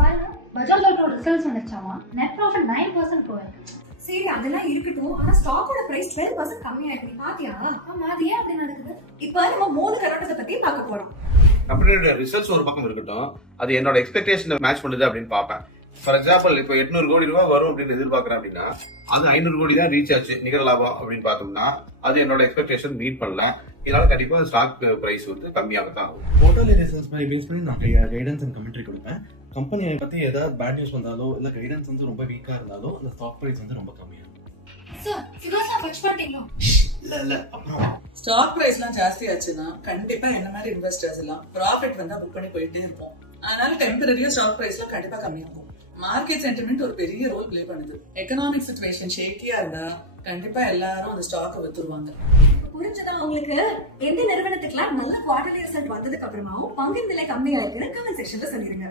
பாருங்க பஜாஜ் ஆட்டோ ரிசல்ட்ஸ் வந்துச்சாமா net profit 9% போயிருக்கு. சரி அதெல்லாம் இருக்கட்டும். ஆனா ஸ்டாக்கோட பிரைஸ் 12% கம்மியாயிருக்கு. பாத்தியா? ஆமா அது ஏன் அப்படி நடக்குது? இப்ப நம்ம மோது கரோட்டத்தை பத்தி பார்க்க போறோம். கம்பெனியோட ரிசல்ட்ஸ் ஒரு பக்கம் இருக்கட்டும், அது என்னோட எக்ஸ்பெக்டேஷன் மேட்ச் பண்ணுது அப்படின்னு பார்ப்பேன். ஃபார் எக்ஸாம்பிள் இப்போ 800 கோடி ரூபாய் வரும் அப்படின்னு எதிர்பார்க்கறேன் அப்படின்னா அது 500 கோடி தான் ரீச் ஆச்சு நிகர லாபம் அப்படின்னு பார்த்தோம்னா அது என்னோட எக்ஸ்பெக்டேஷன் மீட் பண்ணல. இதனால கண்டிப்பா ஸ்டாக் பிரைஸ் வந்து கம்மியாக தான் ஆகும். குவார்டர்லி ரிசல்ட்ஸ் பேஸ் பண்ணி நான் கைடன்ஸ் அண்ட் கமெண்ட்ரி கொடுப்பேன். கம்பெனியை பத்தி ஏதாவது பேட் நியூஸ் வந்தாலோ இல்ல கைடன்ஸ் வந்து ரொம்ப வீக்கா இருந்தாலோ அந்த ஸ்டாக் பிரைஸ் வந்து ரொம்ப கம்மியாகும். சார் ஃபிகர்ஸ் வாட்ச் பண்ணிட்டீங்களா? இல்ல அப்புறம் ஸ்டாக் பிரைஸ்லாம் ஜாஸ்தி ஆச்சுன்னா கண்டிப்பா என்ன மாதிரி இன்வெஸ்டர்ஸ் எல்லாம் ப்ராஃபிட் வந்தா புக் பண்ணி போயிட்டே இருப்போம். அதனால டெம்பரரியா ஸ்டாக் பிரைஸ்ல கண்டிப்பா கம்மியாகும். மார்க்கெட் சென்டிமெண்ட் ஒரு பெரிய ரோல் பிளே பண்ணுது. எக்கனாமிக் சிச்சுவேஷன் ஷேக்கியா இருந்தா கண்டிப்பா எல்லாரும் அந்த ஸ்டாக்கை வித்துருவாங்க. புரிஞ்சதா உங்களுக்கு? எந்த நிறுவனத்துக்குலாம் நல்ல குவார்டர்லி ரிசல்ட் வந்ததுக்கு அப்புறமாவும் பங்கின் விலை கம்மியா இருக்குன்னு கமெண்ட் செக்ஷன்ல சொல்லிருங்க.